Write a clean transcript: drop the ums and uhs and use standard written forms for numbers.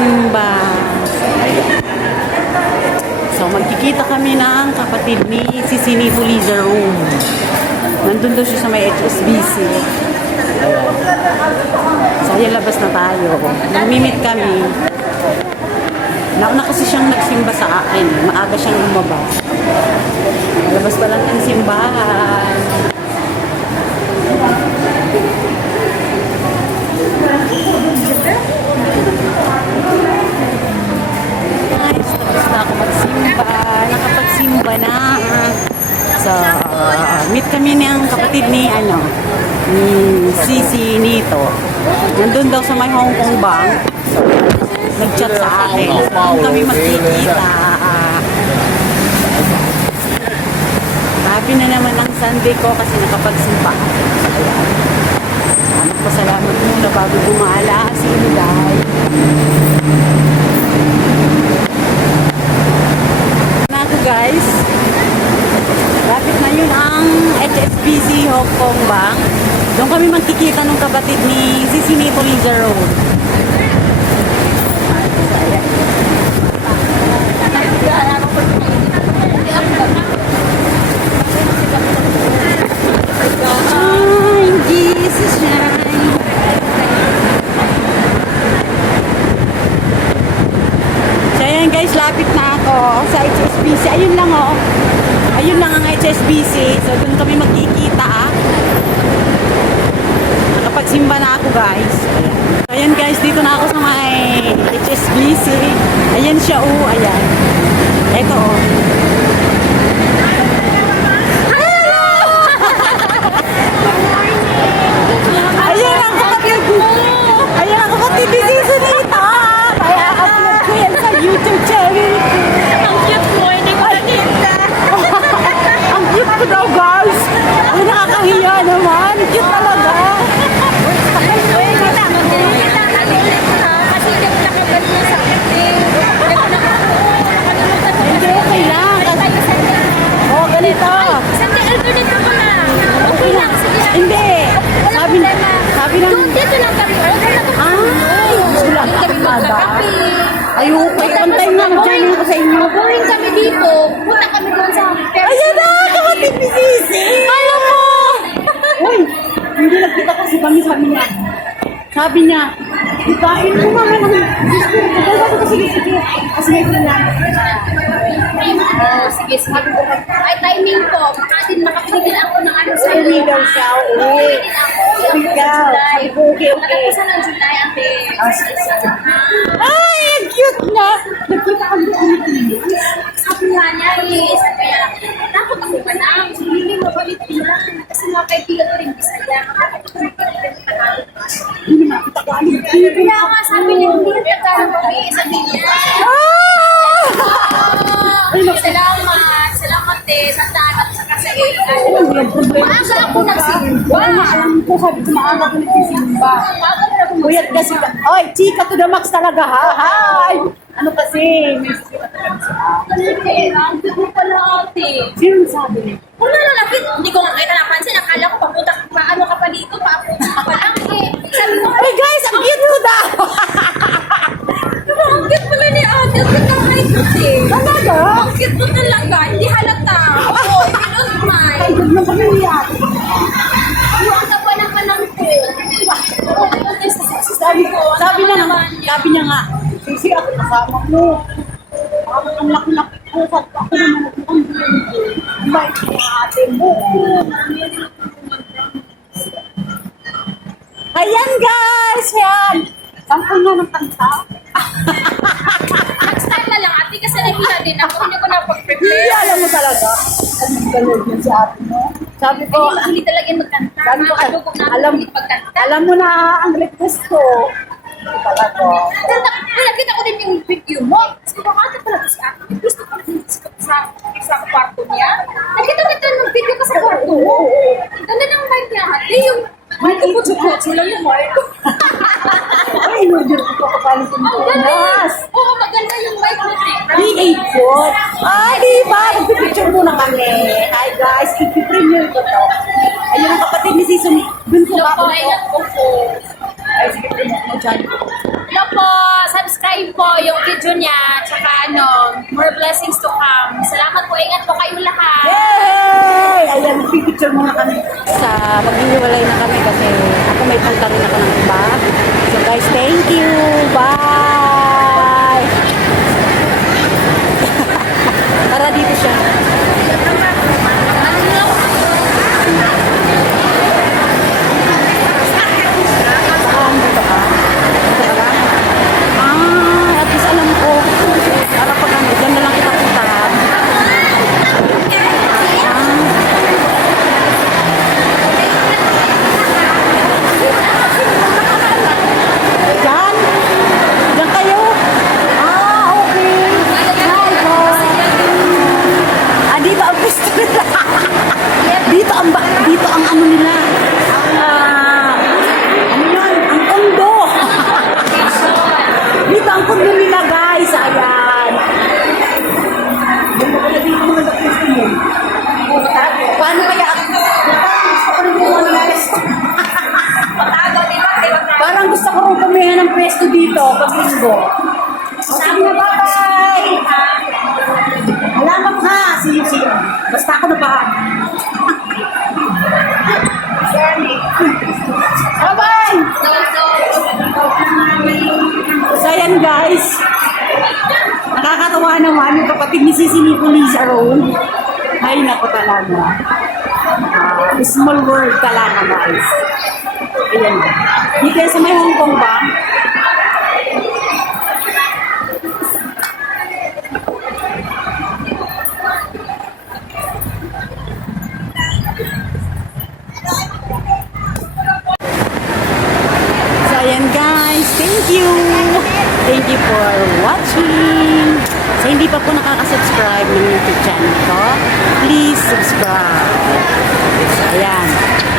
magsimba. So, magkikita kami ng kapatid ni Sisinito Liza Room. Nandun daw siya sa may HSBC. So, ayan, labas na tayo. Nag-meet kami. Nauna kasi siyang nagsimba sa akin. Maaga siyang lumabas. Labas pa lang ang simbahan. Nice. Tapos na ako magsimba. Nakapagsimba na. So, meet kami ng kapatid ni Sisi Nito. Nandun daw sa may Hong Kong Bank. So, nag-chat sa akin. Doon kami magkikita. Happy na naman ang Sunday ko kasi nakapagsimba. Magpasalamat muna bago gumala si Inday. Na ako guys. Lapit na yun ang HSBC Hong Kong Bank. Doon kami magkikita ng kapatid ni Sisinito Liza Road. Guys, lapit na ako sa HSBC. Ayun lang oh. Ayun lang ang HSBC. So, doon kami magkikita Nakapagsimba na ako guys. So, ayan guys, dito na ako sa may HSBC. Ayan siya oh. Ayan. Ito oh. Ayan ang kapatid. Ayan ang kapatid ni Sisinito. Kaya upload ko yan sa YouTube channel. Ang cute mo, hindi ko nakita. Ang cute ko daw guys. Ay, nakakahiya naman. Cute talaga. Kasi hindi ko nakabali na sa akin. Hindi, okay lang. Oo, ganito. Sunday alternate ako na. Okay lang, sige lang. Hindi. Sabi ng... Dito lang kami. Ay, gusto lang Kami magkakape. Ayoko, pantay nga. Diyan ako sa inyo. Boring kami dito. Punta kami doon sa Ayan na, kapatid ni Sisi. Alam mo. Uy, hindi nagkita kasi kami, sabi niya, ipain mo mga ng dalawa ko sige. Kasi may kailangan. Sige, sabi ko. Ay, timing ko. Baka din makapinigil ako ng ano sa Uwi daw siya, uwi. Uwi daw. Sabi ko, okay. Natapusan ng July, ate. Ay, ang cute na. Nagkita kami sa Pilipinas. Sabi nga niya eh, sabi niya, dapat ako ba lang? Hindi mabalik yan. Kasi mga kaibigan ko rin Bisaya. Hindi na, Tagalog. Kaya nga sabi niya, hindi na Tagalog kami. Sabi niya. Salamat. Salamat eh. Sa tanat sa kasayay. Maaga ako nagsimba. Alam ko, sabi ko, maaga ko nagsisimba. Kuyat kasi, oy, chika to the max talaga, ha? Hi! Ano kasi, may chika talaga siya. Ang cute mo pala ate. Sino sabi niya? Wala na lapit. Hindi ko nga kita napansin. Akala ko papunta paano ka pa dito. Papunta ka pa lang eh. Sabi ko, Ay guys, ang cute ko daw! ang cute pala ni ate. Ang cute ang height mo eh. Talaga? Ang cute mo talaga. Hindi halata. Oo, hindi naman. Ay, good na kami niya. Yung taba naman ng ko. Sabi niya nga, Sisi, ako kasama mo. Ang laki-laki ko, sabi ko, ako naman ang may ate mo. Ayan guys, yan. Sampun na ng kanta. Next time na lang ate kasi nahiya din ako. Hindi ko napag-prepare. Hindi, alam mo talaga. Ang galing yan si ate mo. Sabi ko, Hindi talaga yung magkanta. sabi ko, Alam pagkanta. alam mo na ang request ko. Hindi talaga. Nakita ko din yung video mo. Kasi bakit pala si ate. Gusto ko rin sa kwarto niya. Nakita kita ng video ka sa kwarto mo. Ang ganda ng mic niya ate. Yung mic ko putso lang yung mic ko. Ay, inudir ko kapalit yung Pinas. Oo, maganda yung mic mo. P8 foot. Ah, di ba? Nagpipicture muna kami. Hi guys, i-premiere ko to. Ayun ang kapatid ni Sison. Dun ko Hello ba po, ingat po po. Ay, sige, premiere mo dyan. Hello po, subscribe po. yung video niya, tsaka more blessings to come. Salamat po, ingat po kayong lahat. Yay! Ayan, picture muna kami. Maghihiwalay na kami kasi ako may punta rin ako ng iba. So guys, thank you. Bye! Para dito siya. Saan? Dito ka? Dito ka lang? At least alam ko. Para pag ano, dyan na lang kita puntahan. Diyan? Diyan kayo? Okay. Hi po. Dito ang gusto nila. Dito ang ano nila. Ano yun? Ang kondo. Dito ang kondo nila, guys. Ayan. Dito naman ang gusto mo. Paano kaya? Gusto ko rin kumuha ng pesto. Parang gusto ko rin kumiha ng pesto dito pag linggo. O, sige na, bye-bye! Salamat ha! See you. Basta ako na ba? Bye-bye! So, ayan guys. Nakakatawa naman yung kapatid ni Sisi ni Lisa Rowe. Ay, naku talaga. Small world talaga, guys. Ayan. Dito yan sa may Hong Kong ba? So, ayan guys. Thank you. Thank you for watching. Sa hindi pa po nakaka-subscribe ng YouTube channel ko, please subscribe. Ayan.